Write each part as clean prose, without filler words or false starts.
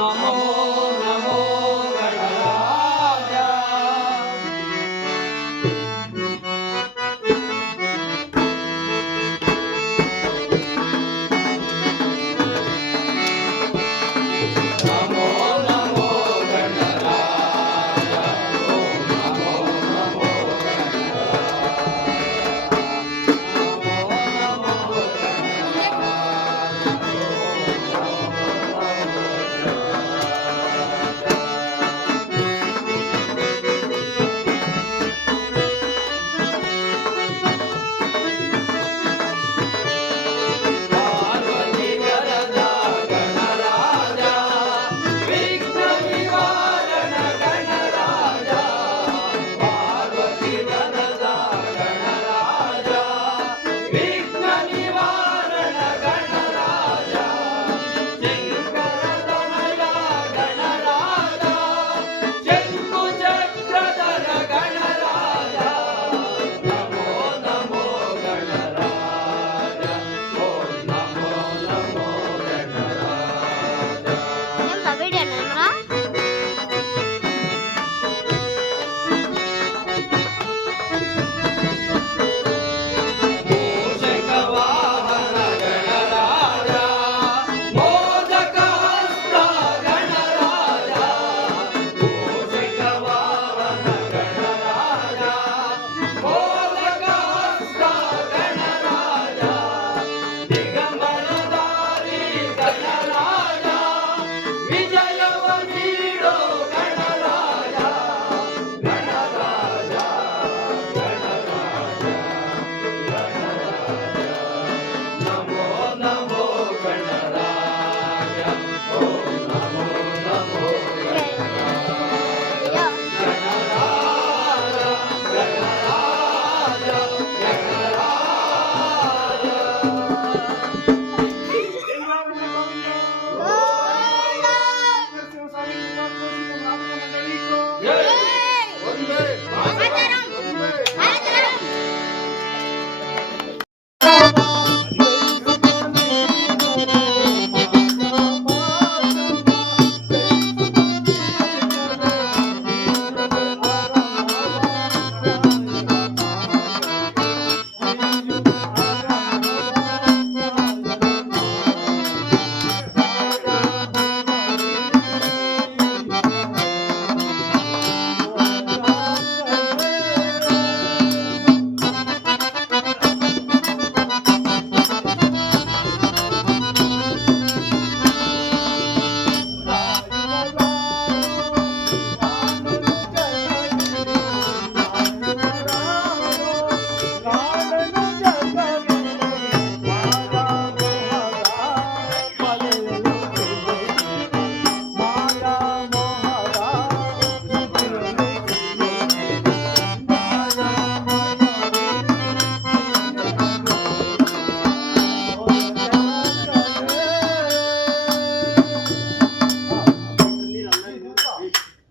ನಮೋ ನಮೋ ಗಣರಾಜ. ನಮೋ ನಮೋ ಗಣರಾಜ. ಓಂ ನಮೋ ನಮೋ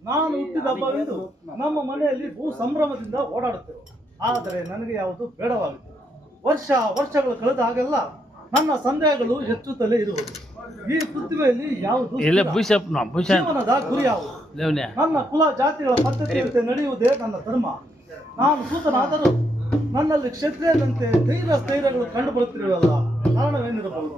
ನಾನು ಹುಟ್ಟಿದ ಹಬ್ಬವೆಂದು ನಮ್ಮ ಮನೆಯಲ್ಲಿ ಭೂ ಸಂಭ್ರಮದಿಂದ ಓಡಾಡುತ್ತೇವೆ. ಆದರೆ ನನಗೆ ಯಾವುದು ಬೇಡವಾಗಿದೆ. ವರ್ಷಗಳು ಕಳೆದ ಹಾಗೆಲ್ಲ ನನ್ನ ಸಂದೇಹಗಳು ಹೆಚ್ಚುತ್ತಲೇ ಇರುವುದು. ಈ ಪೃಥ್ವಿಯಲ್ಲಿ ಯಾವುದು ಜೀವನದ ಗುರಿ ಯಾವುದು? ನನ್ನ ಕುಲ ಜಾತಿಗಳ ಪದ್ಧತಿಯಂತೆ ನಡೆಯುವುದೇ ನನ್ನ ಧರ್ಮ. ನಾನು ಸೂತನಾದರೂ ನನ್ನಲ್ಲಿ ಕ್ಷತ್ರಿಯನಂತೆ ಸ್ಥೈರ್ಯಗಳು ಕಂಡು ಬರುತ್ತಿರುವಲ್ಲ, ಕಾರಣವೇನಿರಬಹುದು?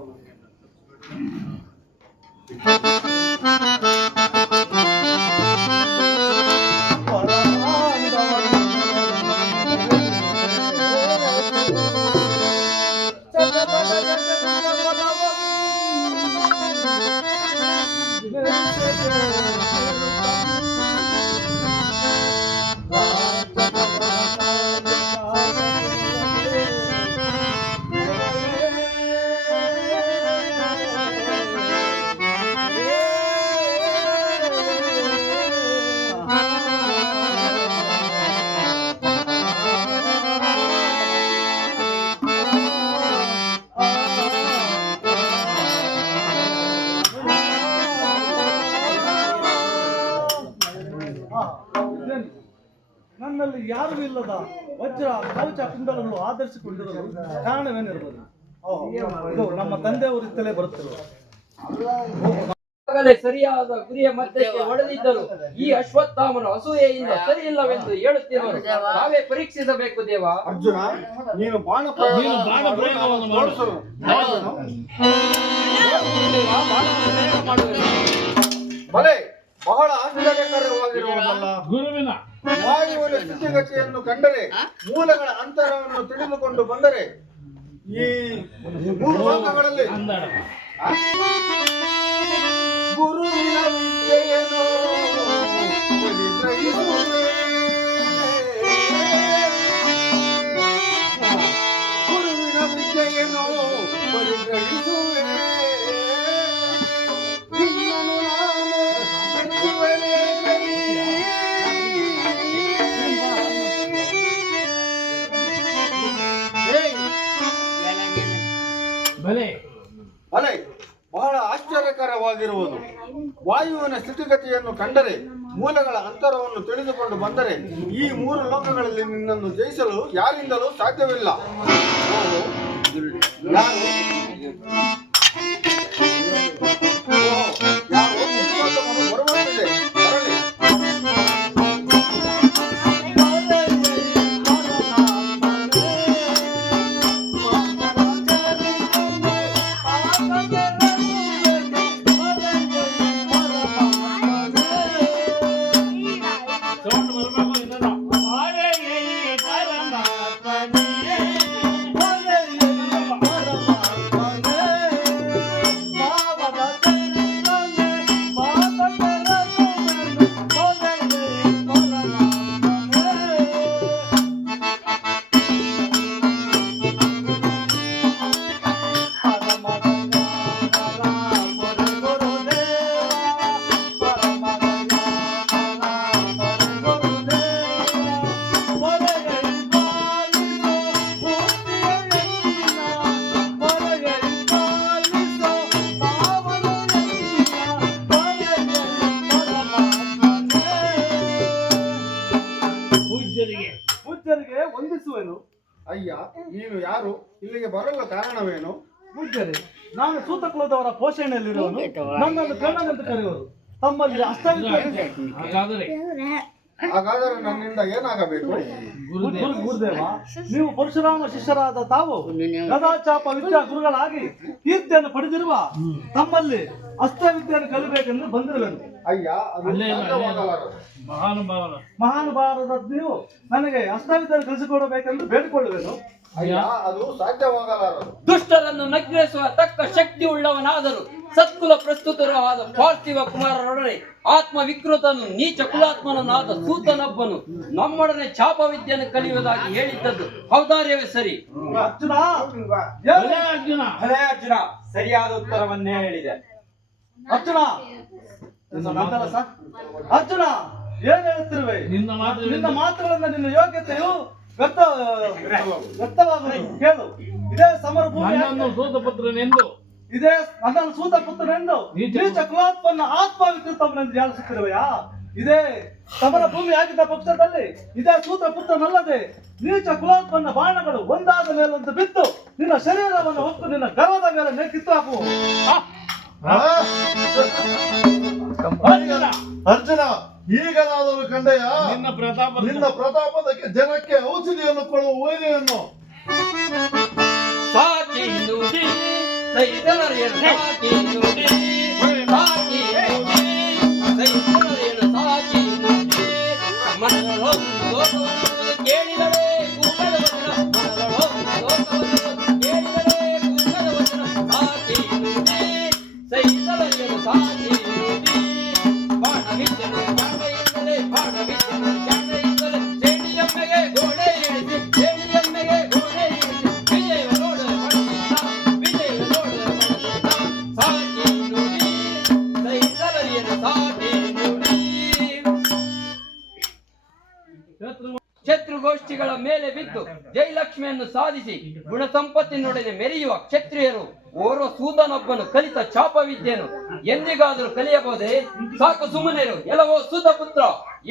ನನ್ನಲ್ಲಿ ಯಾರು ಇಲ್ಲದ ವಜ್ರ ಕವಚ ಕುಂಡಲನ್ನು ಆಧರಿಸಿಕೊಂಡಿರಲು ಕಾರಣವೇನಿರಬಹುದು? ನಮ್ಮ ತಂದೆಯವರಿತ್ತಲೇ ಬರುತ್ತಿರುವ ಆಗಲೇ ಸರಿಯಾದ ಗುರಿಯ ಮಧ್ಯಕ್ಕೆ ಹೊಡೆದಿದ್ದರು. ಈ ಅಶ್ವತ್ಥಾಮನು ಅಸೂಯೆಯಿಂದ ಸರಿ ಇಲ್ಲವೆಂದು ಹೇಳುತ್ತಿರುವರು. ನಾವೇ ಪರೀಕ್ಷಿಸಬೇಕು ದೇವ. ಅರ್ಜುನ, ನೀನು ಬಾಣ ಪ್ರಯೋಗವನ್ನು ಮಾಡು. ದೇವ, ಬಾಣವನ್ನು ಪ್ರಯೋಗ ಮಾಡುವೆನು. ಬಲೆ ಬಹಳ ಆಶ್ಚರ್ಯಕರವಾಗಿರುವುದಲ್ಲ. ಗುರುವಿನ ವಾಯುವಿನ ಸ್ಥಿತಿಗತಿಯನ್ನು ಕಂಡರೆ, ಮೂಲಗಳ ಅಂತರವನ್ನು ತಿಳಿದುಕೊಂಡು ಬಂದರೆ, ಈ ಮೂರು ಲೋಕಗಳಲ್ಲಿ ಅಂದಾಡ ಗುರುವಿನ ವಿದ್ಯೆಯನ್ನು ಪರಿಗ್ರಹಿಸುವೆ. ಗುರುವಿನ ವಿದ್ಯೆಯನ್ನು ಪರಿಗ್ರಹಿಸುವೆ. ನಿನ್ನನ್ನು ನಾನು ಮೆಚ್ಚುವೆನೇ ಕೈ. ಬಲೆ ಅಲೆ ಬಹಳ ಆಶ್ಚರ್ಯಕರವಾಗಿರುವುದು. ವಾಯುವಿನ ಸ್ಥಿತಿಗತಿಯನ್ನು ಕಂಡರೆ, ಮೂಲಗಳ ಅಂತರವನ್ನು ತಿಳಿದುಕೊಂಡು ಬಂದರೆ, ಈ ಮೂರು ಲೋಕಗಳಲ್ಲಿ ನಿನ್ನನ್ನು ಜಯಿಸಲು ಯಾರಿಂದಲೂ ಸಾಧ್ಯವಿಲ್ಲ. ಓಹೋ, ಯಾರು? ಯಾರೋ ಪುರುಷೋತ್ತಮನು ಬರುವಂತಿದೆ. ಬರಲಿ. ಸೌಂಡ್ ಬರ್ಬೇಕು ಇದನ್ನ. ಪೂಜ್ಯರಿಗೆ ವಂದಿಸುವೆನು. ಅಯ್ಯ, ನೀನು ಯಾರು? ಇಲ್ಲಿಗೆ ಬರಲು ಕಾರಣವೇನು? ಪೂಜ್ಯರೇ, ನಾನು ಸೂತಕುಲದವರ ಪೋಷಣೆಯಲ್ಲಿರುವನು. ನನ್ನನ್ನು ಕಣ್ಣನೆಂದು ಕರೆಯುವರು. ತಮ್ಮಲ್ಲಿ ಅಷ್ಟವಿದ್ಯೆ. ಹಾಗಾದರೆ ನನ್ನಿಂದ ಏನಾಗಬೇಕು? ಗುರುದೇವ, ನೀವು ಪರಶುರಾಮ ಶಿಷ್ಯರಾದ ತಾವು ಗದಾಚಾಪ ವಿದ್ಯಾ ಗುರುಗಳಾಗಿ ಕೀರ್ತಿಯನ್ನು ಪಡೆದಿರುವ ತಮ್ಮಲ್ಲಿ ಅಷ್ಟವಿದ್ಯೆಯನ್ನು ಕಲಿಬೇಕೆಂದು ಬಂದಿರುವೆನು. ಅಯ್ಯ, ಅದು ಸಾಧ್ಯವಾಗಲಾರದು. ಮಹಾನುಭಾವರಾದ ನೀವು ನನಗೆ ಅಷ್ಟವಿದ್ಯೆಯನ್ನು ಕಲಿಸಿಕೊಡಬೇಕೆಂದು ಬೇಡಿಕೊಳ್ಳುವೆನು. ಅಯ್ಯ, ಅದು ಸಾಧ್ಯವಾಗಲಾರದು. ದುಷ್ಟರನ್ನು ನಗ್ಗಿಸುವ ತಕ್ಕ ಶಕ್ತಿ ಉಳ್ಳವನಾದರೂ ಸತ್ಕುಲ ಪ್ರಸ್ತುತರು ಆದ ಪಾರ್ಥಿವ ಕುಮಾರರೊಡನೆ ಆತ್ಮ ವಿಕೃತನು ನೀಚ ಕುಲಾತ್ಮನಾದ ಸೂತನೊಬ್ಬನು ನಮ್ಮೊಡನೆ ಚಾಪವಿದ್ಯೆಯನ್ನು ಕಲಿಯುವುದಾಗಿ ಹೇಳಿದ್ದದ್ದು ಹೌದಾರ್ಯವೇ ಸರಿ? ಅರ್ಜುನ, ಅರ್ಜುನ ಭಲೆ ಅರ್ಜುನ, ಸರಿಯಾದ ಉತ್ತರವನ್ನೇ ಹೇಳಿದೆ. ಅರ್ಜುನ, ಅರ್ಜುನ ಏನ್ ಹೇಳ್ತಿರುವೆ? ನಿನ್ನ ಮಾತುಗಳಿಂದ ನಿನ್ನ ಯೋಗ್ಯತೆಯು ವ್ಯಕ್ತವಾಗುವುದು ಕೇಳು. ಇದೇ ಸಮರ ಭೂಮಿ, ಸೂತಪುತ್ರನೆಂದು ಇದೇ ನನ್ನನ್ನು ಸೂತ ಪುತ್ರನೆಂದು ನೀಚ ಕುಲಾತ್ಮನ ಆತ್ಮ ವಿಕೃತವನೆಂದು ಹೇಳಿಸುತ್ತಿರುವೆಯಾ? ಇದೇ ಸಮರ ಭೂಮಿ ಆಗಿದ್ದ ಪಕ್ಷದಲ್ಲಿ ಇದೇ ಸೂತ ಪುತ್ರನಲ್ಲದೆ ನೀಚ ಕುಲಾತ್ಮನ ಬಾಣಗಳು ಒಂದಾದ ಮೇಲೊಂದು ಬಿದ್ದು ನಿನ್ನ ಶರೀರವನ್ನು ಹೊತ್ತು ನಿನ್ನ ಗರ್ವದ ಮೇಲೆ ಕಿತ್ತು ಹಾಕುವು. ಅರ್ಜುನ, ಈಗಲಾದರೂ ಕಂಡೆಯ ನಿನ್ನ ನಿನ್ನ ಪ್ರತಾಪದಕ್ಕೆ ಜನಕ್ಕೆ ಔಷಧಿಯನ್ನು ಕೊಡುವ ವೈದ್ಯವನ್ನು ಸಾಕಿ ನುಡಿ ಸೈತನರೇನು ಸಾಕಿ ನುಡಿ ಸಾಕಿ ನುಡಿ ಸೈತನರೇನು ಸಾಕಿ ನುಡಿ ಮನಗಳೊಂದು ಲೋಕವನ್ನು ಕೇಳಿದರೆ ಕೂಗದ ವಚನ ಮನಗಳೊಂದು ಲೋಕವನ್ನು ಕೇಳಿದರೆ ಕೂಗದ ವಚನ ಸಾಕಿ ನುಡಿ ಸೈತನರೇನು ಸಾಕಿ ನುಡಿ ಬಾಣವಿದ್ದನು ಜಾಂಡೆಯಿಂದಲೇ ಬಾಣವಿದ್ದನು ಜಾಂಡೆಯಿಂದಲೇ ಸೇಡಿಯಮ್ಮೆಗೆ ಗೋಡೆ ಇಳಿಸಿ ಸೇಡಿಯಮ್ಮೆಗೆ ಗೋಡೆ ಇಳಿಸಿ ವಿಜಯ ನೋಡು ವಿಜಯ ನೋಡು ಸಾಕಿ ನುಡಿ ಸೈತನರೇನು ಸಾಕಿ ನುಡಿ. ಶತ್ರುಗೋಷ್ಠಿಗಳ ಮೇಲೆ ಬಿದ್ದು ಜಯಲಕ್ಷ್ಮಿಯನ್ನು ಸಾಧಿಸಿ ಗುಣ ಸಂಪತ್ತಿನೊಡನೆ ಮೆರೆಯುವ ಕ್ಷತ್ರಿಯರು ಓರ್ವ ಸೂತನೊಬ್ಬನು ಕಲಿತ ಚಾಪವಿದ್ಯೆಯನ್ನು ಎಂದಿಗಾದರೂ ಕಲಿಯಬಹುದೇ? ಸಾಕು ಸುಮ್ಮನೆರು. ಎಲ್ಲವೋ ಸೂತ ಪುತ್ರ,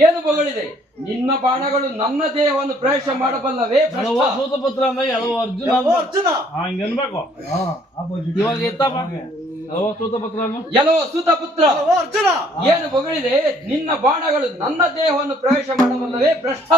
ಏನು ಬಗಳಿದೆ? ನಿನ್ನ ಬಾಣಗಳು ನನ್ನ ದೇಹವನ್ನು ಪ್ರವೇಶ ಮಾಡಬಲ್ಲವೇ? ಸೂತಪುತ್ರ ಅಂದ್ರೆ ಅರ್ಜುನ ಅರ್ಜುನ ಹಂಗನ್ಬೇಕು. ಇವಾಗ ಎತ್ತಪ್ಪ ಸೂತಪುತ್ರನು ಎಲ್ಲೋ ಸೂತಪುತ್ರ, ಅಲ್ಲವೋ ಅರ್ಜುನ, ಏನು ಹೊಗಳಿದೆ? ನಿನ್ನ ಬಾಣಗಳು ನನ್ನ ದೇಹವನ್ನು ಪ್ರವೇಶ ಮಾಡಬಲ್ಲವೇ ಭ್ರಷ್ಟ?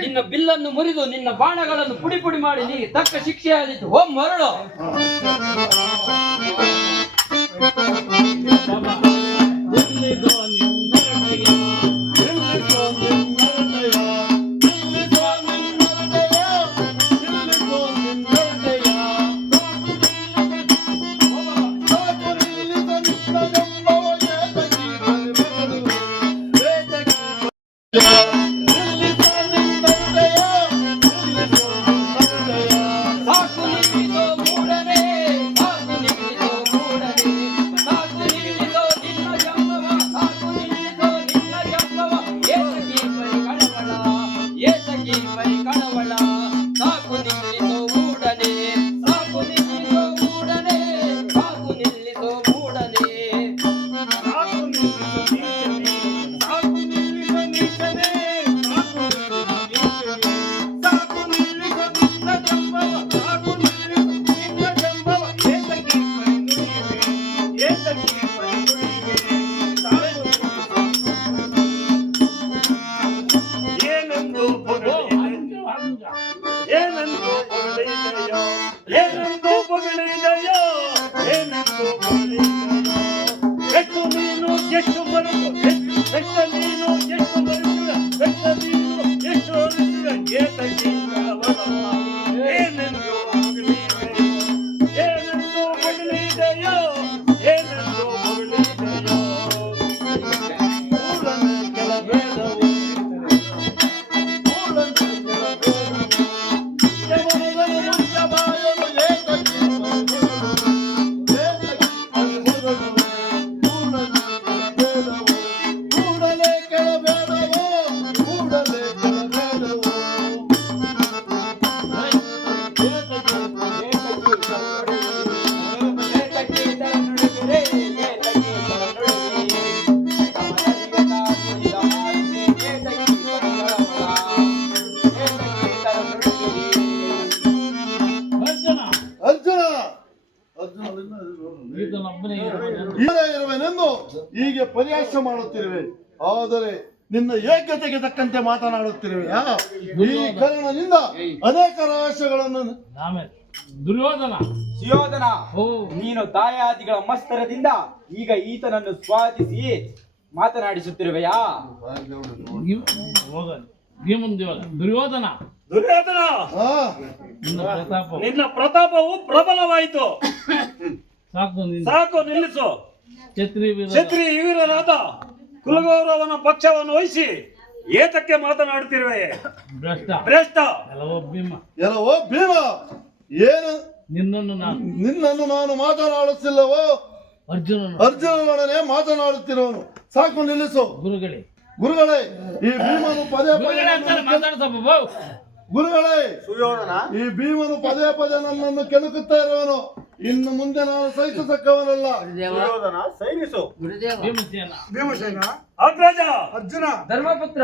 ನಿನ್ನ ಬಿಲ್ಲನ್ನು ಮುರಿದು ನಿನ್ನ ಬಾಣಗಳನ್ನು ಪುಡಿ ಪುಡಿ ಮಾಡಿ ನಿನಗೆ ತಕ್ಕ ಶಿಕ್ಷೆ ಆದಿತ್ತು. ಹೋಮ್ ಮರಳು. ಇರುವೆನೆಂದು ಹೀಗೆ ಪರಿಹಾಸ ಮಾಡುತ್ತಿರುವೆ. ಆದರೆ ನಿನ್ನ ಏಕತೆಗೆ ತಕ್ಕಂತೆ ಮಾತನಾಡುತ್ತಿರುವೆ. ಈ ಕಾರಣದಿಂದ ಅನೇಕ ರಹಸ್ಯಗಳನ್ನು ದುರ್ಯೋಧನ ಸುಯೋಧನ, ನೀನು ದಾಯಾದಿಗಳ ಮಸ್ತರದಿಂದ ಈಗ ಈತನನ್ನು ಸ್ವಾಧಿಸಿ ಮಾತನಾಡಿಸುತ್ತಿರುವೆಯಾ? ದುರ್ಯೋಧನ ದುರ್ಯೋಧನ, ನಿನ್ನ ಪ್ರತಾಪವು ಪ್ರಬಲವಾಯಿತು. ಸಾಕು, ನಿಲ್ಲಿಸು. ಕ್ಷತ್ರಿಯ ವೀರರಾದ ಕುಲಗೌರವನ ಪಕ್ಷವನ್ನು ವಹಿಸಿ ಏತಕ್ಕೆ ಮಾತನಾಡುತ್ತಿರುವೆ? ಭ್ರಷ್ಟ. ಎಲ್ಲವೋ ಭೀಮ, ನಿನ್ನನ್ನು ನಾನು ಮಾತನಾಡುತ್ತಿಲ್ಲವೋ? ಅರ್ಜುನನು ಅರ್ಜುನನೊಡನೆ ಮಾತನಾಡುತ್ತಿರುವನು. ಸಾಕು, ನಿಲ್ಲಿಸು. ಗುರುಗಳೇ ಗುರುಗಳೇ, ಈ ಭೀಮನು ಪದೇ ಪದೇ ಗುರುಗಳೇ, ಈ ಭೀಮನು ಪದೇ ಪದೇ ನನ್ನನ್ನು ಕೆಣಕುತ್ತಾ ಇರುವನು. ಇನ್ನು ಮುಂದೆ ನಾನು ಸಹಿಸತಕ್ಕವನಲ್ಲ. ಸೈನಿಸು. ಭೀಮಸೇನ ಅಗ್ರಜ ಅರ್ಜುನ. ಧರ್ಮಪುತ್ರ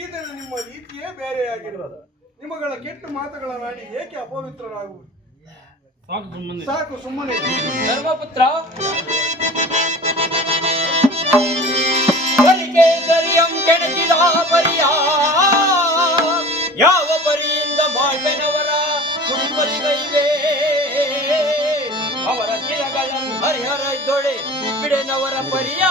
ಈತನ ನಿಮ್ಮ ರೀತಿಯೇ ಬೇರೆಯಾಗಿರುವುದು. ನಿಮ್ಮಗಳ ಕೆಟ್ಟ ಮಾತುಗಳನ್ನಾಡಿ ಏಕೆ ಅಪವಿತ್ರರಾಗುವುದು? ಸಾಕು, ಸುಮ್ಮನೆ. ಧರ್ಮಪುತ್ರ ಕಲಿಕೇಸರಿಯಂ ಕೆಣಕಿದ ಪರಿಯ ಯಾವ ಪರಿಯಿಂದ ಮಾಳ್ಬೆನವರ ಕುಡಿಪಲಿಗೈವೆ ಅವರ ಚಿರಗಳನ್ನು ಹರಿಹರದೊಳೆ ಬಿಡೆನವರ ಪರಿಯ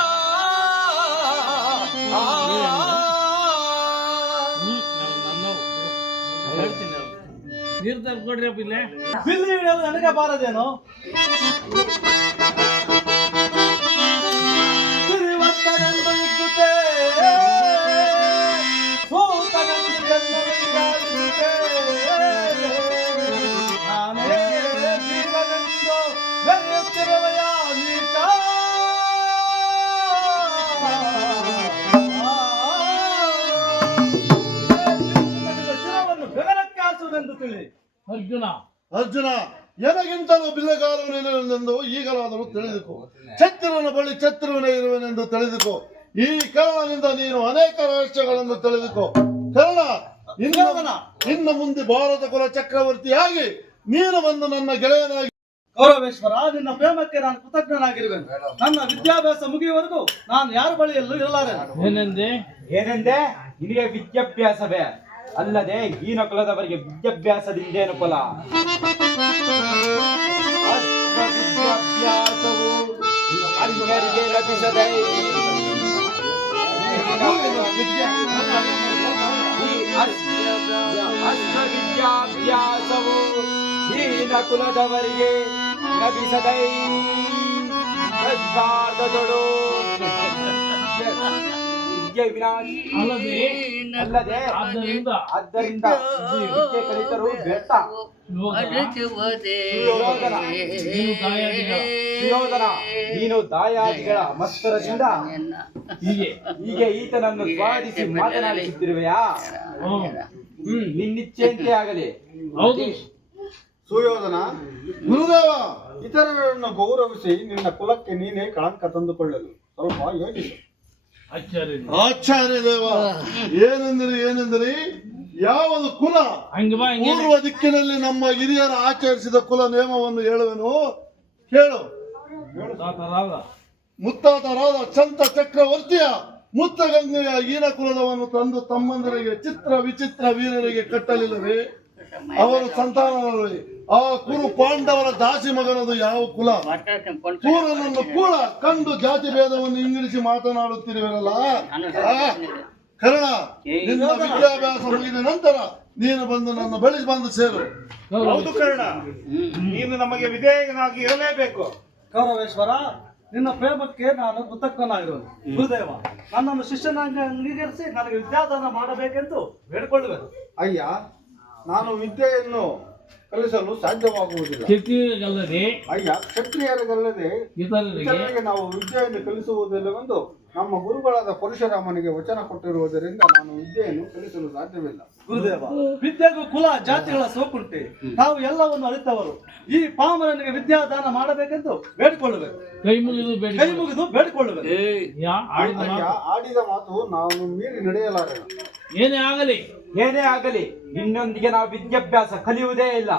ನೀರ್ ಕೊಡ್ರಿಯಪ್ಪ ಇಲ್ಲೇ. ಬಿಲ್ಲಿ ಹಿಡಿಯಲು ನನಗೆ ಬಾರದೇನು? ಸಿರಿವಂತನೆಂದು ಇದ್ದುತ್ತೆ, ಸೂತನೆಂದು ಜನ್ಮವಿಗಾಲಿಸುತ್ತೆ. ನಾನೇ ಜೀವನೆಂದು ಬೆರೆಯುತ್ತಿರುವೆಯ ನೀಚ. ಶಿರವನ್ನು ಬೆದರಕ್ಕೆ ಹಾಸುವುದೆಂದು ತಿಳಿ. ಅರ್ಜುನ, ಎನಗಿಂತಲೂ ಬಿಲ್ಲಗಾರನೆಂದು ಈಗಲಾದರೂ ತಿಳಿದುಕೋ. ಛತ್ರನ ಬಳಿ ಛತ್ರವನೇ ಇರುವನೆಂದು ತಿಳಿದುಕೋ. ಈ ಕಾರಣದಿಂದ ನೀನು ಅನೇಕ ರಹಸ್ಯಗಳನ್ನು ತಿಳಿದುಕೋ. ಕಾರಣ ಇನ್ನು ಮುಂದೆ ಭಾರತ ಕುಲ ಚಕ್ರವರ್ತಿಯಾಗಿ ನೀನು ಬಂದು ನನ್ನ ಗೆಳೆಯನಾಗಿ. ಗೌರವೇಶ್ವರ, ನಿನ್ನ ಪ್ರೇಮಕ್ಕೆ ನಾನು ಕೃತಜ್ಞನಾಗಿರುವೆನು. ನನ್ನ ವಿದ್ಯಾಭ್ಯಾಸ ಮುಗಿಯುವವರೆಗೂ ನಾನು ಯಾರ ಬಳಿಯಲ್ಲೂ ಇರಲಾರೆ. ಏನೆಂದೆ? ನಿನಗೆ ವಿದ್ಯಾಭ್ಯಾಸವೇ ಅಲ್ಲದೆ ಹೀನ ಕುಲದವರಿಗೆ ವಿದ್ಯಾಭ್ಯಾಸದಿಂದೇನು ಕುಲ? ವಿದ್ಯಾಭ್ಯಾಸವು ಅನ್ಯರಿಗೆ ಲಭಿಸದೆ ವಿದ್ಯಾಭ್ಯಾಸವು ಹೀನ ಕುಲದವರಿಗೆ ಲಭಿಸದೈ ಪ್ರಸ್ತಾರ್ಧದೊಳು ಅಲ್ಲದೆ ಆದ್ದರಿಂದ ವಿದ್ಯೆ ಕಲಿತರೂ ವ್ಯರ್ಥ. ಸುಯೋಧನ, ನೀನು ದಾಯಾದಿಗಳ ಮತ್ಸರದಿಂದ ಹೀಗೆ ಈತನನ್ನು ಸ್ವಾದಿಸಿ ಮಾತನಾಡಿಸುತ್ತಿರುವೆಯಾ? ನಿನ್ನಿಚ್ಛೆಯಂತೆ ಆಗಲಿ. ಸುಯೋಧನ, ಗುರುದೇವ, ಇತರರನ್ನು ಗೌರವಿಸಿ ನಿನ್ನ ಕುಲಕ್ಕೆ ನೀನೇ ಕಳಂಕ ತಂದುಕೊಳ್ಳಲು ಸ್ವಲ್ಪ ಯೋಚಿಸು. ಆಚಾರ್ಯ ದೇವ, ಏನೆಂದರೆ ಯಾವುದು ಕುಲ? ಪೂರ್ವ ದಿಕ್ಕಿನಲ್ಲಿ ನಮ್ಮ ಹಿರಿಯರ ಆಚರಿಸಿದ ಕುಲ ನೇಮವನ್ನು ಹೇಳುವೆನು, ಕೇಳು. ಮುತ್ತಾತರಾದ ಚಂತ ಚಕ್ರವರ್ತಿಯ ಮುತ್ತಗಂಗೆಯ ಹೀನ ಕುಲದವನ್ನು ತಂದು ತಮ್ಮಂದರಿಗೆ ಚಿತ್ರ ವಿಚಿತ್ರ ವೀರರಿಗೆ ಕಟ್ಟಲಿಲ್ಲವೇ? ಅವರ ಸಂತಾನದಲ್ಲಿ ಆ ಕುರು ಪಾಂಡವರ ದಾಸಿ ಮಗನದು ಯಾವ ಕುಲ? ಸೂರನನ್ನು ಕೂಡ ಕಂಡು ಜಾತಿ ಭೇದವನ್ನು ಇಂಗಿಳಿಸಿ ಮಾತನಾಡುತ್ತಿರುವರಲ್ಲ. ಕರ್ಣ, ನಿನ್ನ ವಿದ್ಯಾಭ್ಯಾಸ ಮುಗಿದ ನಂತರ ನೀನು ಬಂದು ನನ್ನ ಬಳಿ ಬಂದು ಸೇರು. ಹೌದು ಕರ್ಣ, ನೀನು ನಮಗೆ ವಿಧೇಯನಾಗಿ ಇರಲೇಬೇಕು. ಗೌರವೇಶ್ವರ, ನಿನ್ನ ಪ್ರೇಮಕ್ಕೆ ನಾನು ಕೃತಜ್ಞನಾಗಿರುವುದು. ಗುರುದೇವ, ನನ್ನನ್ನು ಶಿಷ್ಯನಾಗಿ ಅಂಗೀಕರಿಸಿ ನನಗೆ ವಿದ್ಯಾದಾನ ಮಾಡಬೇಕೆಂದು ಬೇಡಿಕೊಳ್ಳುವೆನು. ಅಯ್ಯ, ನಾನು ವಿದ್ಯೆಯನ್ನು ಕಲಿಸಲು ಸಾಧ್ಯವಾಗುವುದಿಲ್ಲ. ಕ್ಷತ್ರಿಯರಿಗಲ್ಲದೆ ಅಯ್ಯ, ಕ್ಷತ್ರಿಯರಿಗಲ್ಲದೆ ಇತರರಿಗೆ ಇತರರಿಗೆ ನಾವು ವಿದ್ಯೆಯನ್ನು ಕಲಿಸುವುದಿಲ್ಲವೆಂದು ನಮ್ಮ ಗುರುಗಳಾದ ಪರಶುರಾಮನಿಗೆ ವಚನ ಕೊಟ್ಟಿರುವುದರಿಂದ ನಾನು ವಿದ್ಯೆಯನ್ನು ಕಲಿಸಲು ಸಾಧ್ಯವಿಲ್ಲ. ಗುರುದೇವ, ವಿದ್ಯೆಗೂ ಕುಲ ಜಾತಿಗಳ ಸೋಕುಂಟೆ. ತಾವು ಎಲ್ಲವನ್ನು ಅರಿತವರು. ಈ ಪಾಮರನಿಗೆ ವಿದ್ಯಾದಾನ ಮಾಡಬೇಕೆಂದು ಬೇಡಿಕೊಳ್ಳಬೇಕು. ಕೈ ಮುಗಿದು ಬೇಡಿಕೊಳ್ಳಬೇಕು. ಅಯ್ಯ, ಆಡಿದ ಮಾತು ನಾನು ಮೀರಿ ನಡೆಯಲಾರೆ. ಏನೇ ಆಗಲಿ ಏನೇ ಆಗಲಿ ನಿನ್ನೊಂದಿಗೆ ನಾವು ವಿದ್ಯಾಭ್ಯಾಸ ಕಲಿಯುವುದೇ ಇಲ್ಲ.